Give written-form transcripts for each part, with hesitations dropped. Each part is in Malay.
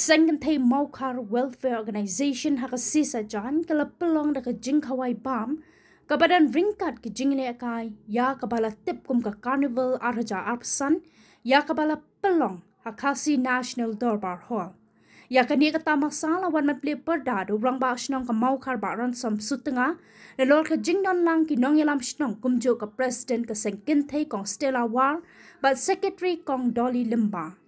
Kaseng thei Maukar Welfare Organization hakasisa jan kalapelong da kajing kawai bam kabadan ringkat kajing le akai ya kabala tip kum ka carnival arja arpsan ya kabala pelong hakasi National Darbar Hall ya kani kata masalah wan maple perda do rang ba snong ka Maukar ba ran sam sutenga le lor kajing don lang ki nong yalam snong kumjo ka president kaseng thei kong Stella War ba secretary kong Dolly Limba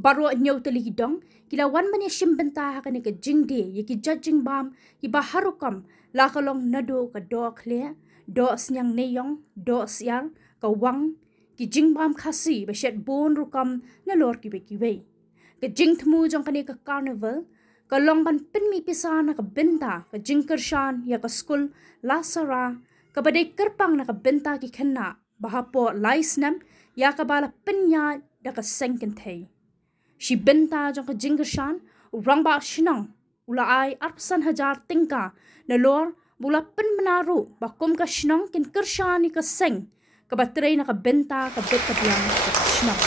baru nyau telidong kila wan mani shimbenta hakani ke jingde yaki judging bam ki baharukam la kalong nado ka do khle do snyang neyong do siar ka wang ki jingbam khasi be shet bon rukam na lor ki be ki we ke jing thmu jong kani ka carnival ka long ban pinmi pisana ka benta ka jingkershan ya ka skul lasara ka badai kerpang na ka benta ki khanna bahapo laisnam ya ka bala pinya da ka senken thei si benta jong ka jingkershan urang ba shinang ula ai arpsan hajar tingka na lor bula pen menaru bakum ka shinang kin kershan ni ka seng ka baterai na ka benta ka bet ka biang ka shinang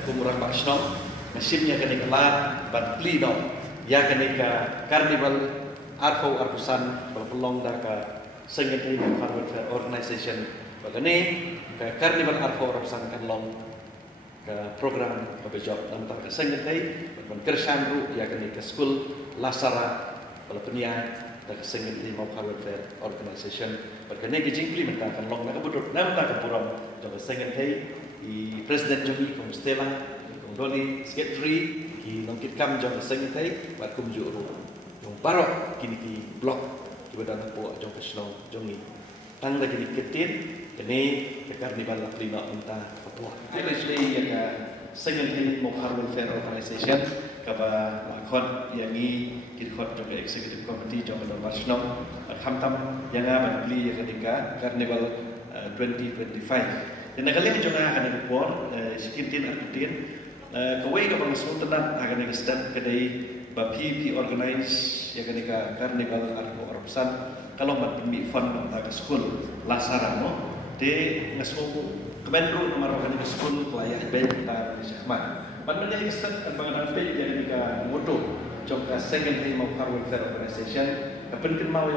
Kumurang baksno mesinnya kena kelar ban plino ya kena ke carnival arko arpusan pelong dah ke sengeti welfare organization bagani ke carnival arko arpusan kan long ke program pebejok tentang ke sengeti ban kersan ru ya kena ke school lasara pelpenia dah ke sengeti welfare organization bagani ke jingkli mentang long nak budut nam tak kepuram ke sengeti i President Jogi kong Stella kong Dolly Secretary ki nongkit kam jong seng thai ba kum ju ru jong barok kini ki blok ki badan po jong kesno jongi tang la kini ketin kene ke carnival la plina unta papua actually ya seng thai Maukar Welfare Organization ka ba khot yangi ki khot jong executive committee jong don wasno kham tam yanga ban pli ya ketika carnival 2025 dan kali ini juga ada report sekitin arkitin kawai ke bang sultan akan ekstan kedai bapi organize ya ketika carnival arko arpsan kalau mat mi fund ke school lasarano de ngasu kebenru nomor akan ke school layak ben kita syahmat pan menjadi ekstan bangan pe ya ketika moto jongka second day Maukar Welfare Organization kepentin mau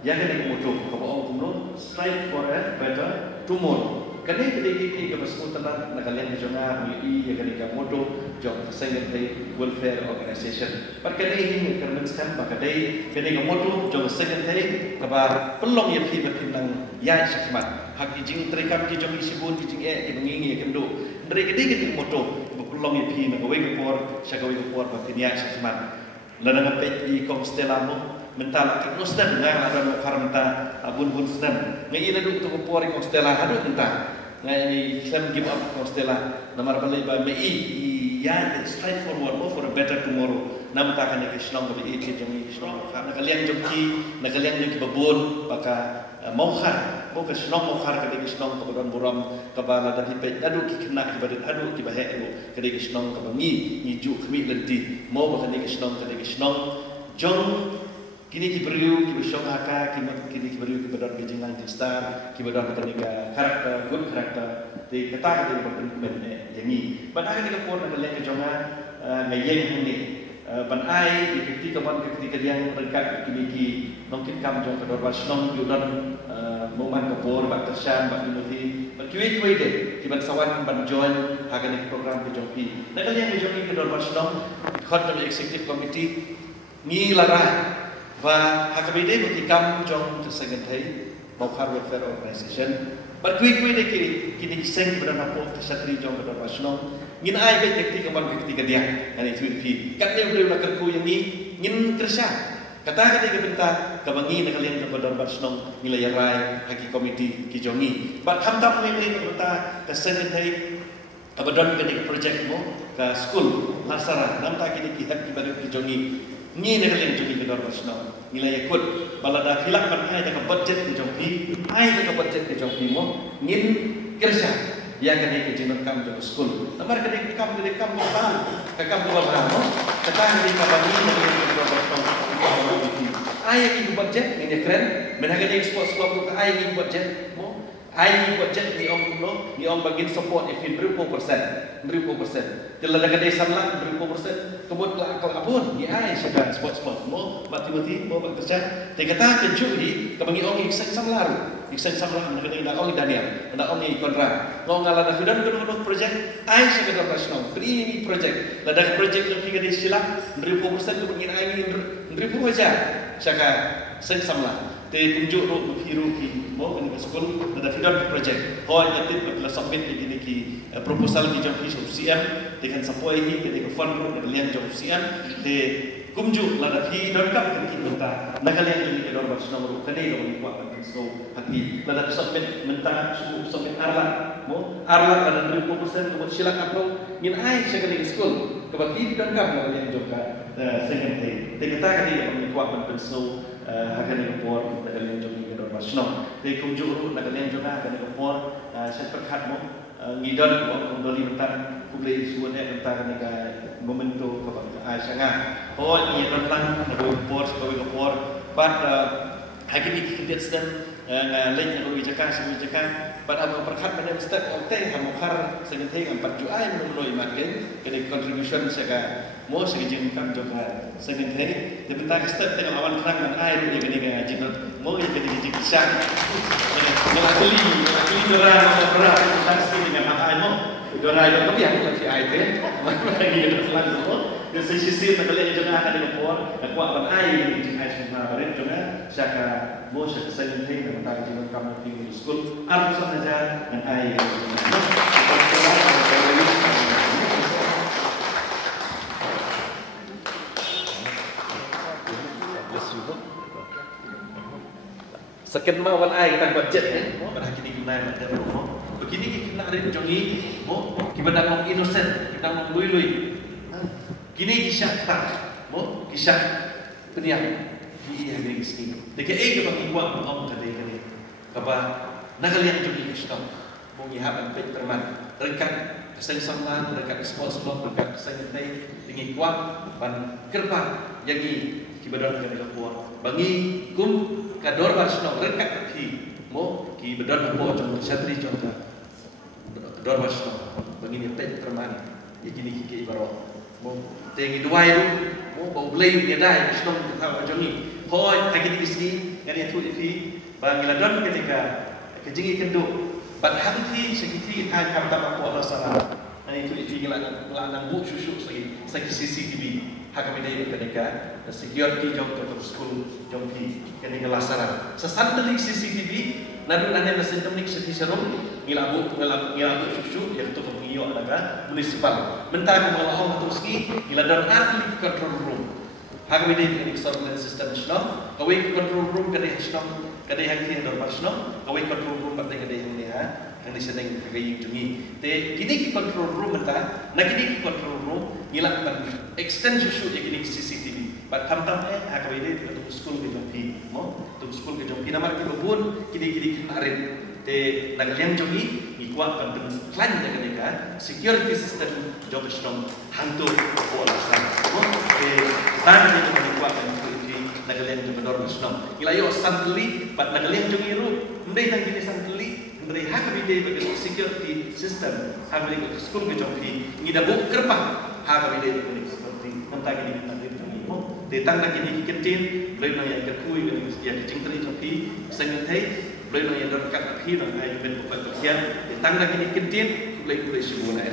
yang ketika moto kau umno strive for a better tomorrow kani kedai ke Sultan nakalian jonga mi ya ketika moto jong second day welfare organization perkara ini kermenkan bakadai ketika moto jong second day kabar pelong ya pi batinang ya syakmat hak jing terikam ki jong isibun ki jing ki ngingi kendo dari kedai moto pelong ya pi na gawai kepor syagawi kepor batin ya syakmat lana pe i kong Stella mo mental knostan ngang ada Maukar menta abun-bun stan ngai ina duk tu kepor kong Stella hadu entah ngai Islam give up kong Stella namar balai ba mei ya straight forward for a better tomorrow nam ta kan ke shlong ba i ke jong shlong karena kalian jongki na kalian jongki babun baka Maukar bo ke shlong Maukar ke shlong ko don buram ka bala da pe adu ki kena ki badan adu ki bahe ke shlong ka bangi ni ju khmi lenti mo ba ke shlong jong kini ki beriu ki besyong haka kini ki beriu ki badan Beijing Lightning Star ki badan perniaga karakter good karakter di kata di berpen yangi ban akan dikapur dan lek jonga ngayeng ni ban ai di ketika yang rengkat kini ki mungkin kam jong kedor wasnong yudan moman kapur bak tersyam bak dimuti berkuit-kuit deh ki ban sawan ban join akan di program ke jongpi dan kalian ke jongpi kedor wasnong khot dari executive committee ni larah và hakabide butikam jong second day Maukar Welfare Organization berkui-kui de kini seng berana po kesatri jong pada wasno ngin ai be tekti kapan ketika dia ani tuipi kat dia udah kerku yang ni ngin kerja kata ke benta kabangi na kalian kepada wasno nilai rai haki komiti ki jongi bat hamtam ni benta ke second day Abadon kini project mo ke school lasara nam ta kini kihat ki baru ki jongi ni ne kalian jongi ke dor basno nilai ikut balada filak ban ai ka budget ki jongi ai ka budget ki jongi mo ngin kerja ya kini ki jinot kam jong school namar kini kam ba ka kam ba mo kata ni ka bani ne ki dor basno ai ki budget ni keren men ha kini sports club ka ai ki budget mo ai budget ni om bagin support if 1000%. Kalau ada kedai samla 1000%, kebut kelak abun ni ai sekarang sport mo mati mo kerja. Te kata keju hi kebangi ong iksan samla nak kena ong Daniel, nak ong kontrak. Ngong ngala dah sudah kedua project ai sekedar nasional. Ini project. Ada project yang kita silap 1000% tu begin ai ni 1000 aja. Saka sen samla. Te tunjuk ro hiru ki mo kan school ada fidon project hoi yatit betul submit ini ki proposal ki jam ki CM dengan sapoi ni ke fund ro dengan jam CM te kumju lada fidon kap kan ki minta nakalian ni ke dor basna ro kadai ro ni kuat kan so hati lada submit minta submit arla mo arla ada 20% kemudian silakan ro min ai sekali school kebagi fidon kap nakalian joka second day te kata kadai ro ni kuat kan so akan ekor nakalian jom ni dor basno te kumjuru nakalian jom akan ekor set perkhat mo ngidon ko doli bentan kuble isuan ya bentan ka momento ka ai sanga ho ni bentan na ekor ko ekor but hakim ikit sedang lain yang bijaka but amo perkhat pada step okte amo khar sengethe am pat ju ai menoi makin kene contribution saka mo segejeng kam joka sengethe de bentar step dengan awan terang dan air ni kene ga jinot mo ni kene jik sang ngelakuli dorang berat transaksi dengan air mo dorang itu tapi aku lagi air te lagi ada selang mo de sisi nakale joka akan dipor kuat ban air ni jik air semua bare joka saka mo sengethe dengan bentar jinot kam di school arus saja dan air Sekian mawan ai kita budget mo pada kini guna ada mo begini kita rin jongi mo kita ngom innocent kita ngom lui kini kisah tak mo kisah peniak di hari ini dekat ke bagi buat ngom kali kapa nakalian jongi kisah mo ngihap pet terman rekat kesengsaman rekat sports club rekat sentai tinggi kuat ban kerpa yagi kibadon dengan kuat bagi kum kador basno rekat ki mo ki bedon po jong satri jong kador basno begini tek terman ikini ki ibaro mo tengi duai ru mo bau blei ni dai basno ta jongi hoi akini biski ngani tu ifi bangila don ketika kejingi kendo bat hati sekiti ai kam ta ko Allah sala ani tu ifi ngila nang bu susu sagi CCTV hakam ini ketika security jom ke school jom ki ketika lasara sesantri CCTV nadu nanya mesin teknik seti serum ngilabu susu yang tu pengiyo adalah municipal mentah kemalah terus ki ngiladon ahli control room hakam ini ketika surveillance system nasional kawai control room ketika nasional ketika yang dor nasional kawai control room ketika yang ni yang diseneng kagaying jungi te kini ki control room mentah na kini ki control room ngilak ban extend susu ya kini CCTV bat kam-kam hakawide tu school ke jompi mo tu school ke jompi namar ki bubun kini kinarin te nakalian jungi ikuat ban klan ya kenika security system job strong hantu bola san mo te tan ni tu ikuat ban nakalian tu bedor strong ilayo santli bat nakalian jungi ru ndai nang kini santli dari hakabide bagi security system hakabide school ke jompi ngida bu kerpa hakabide bagi seperti mentah ini kita itu datang lagi di kantin boleh yang kerkui dengan yang cingteri jompi sengatai boleh yang dekat api dan air ben bukan bagian datang lagi di kantin boleh sebuah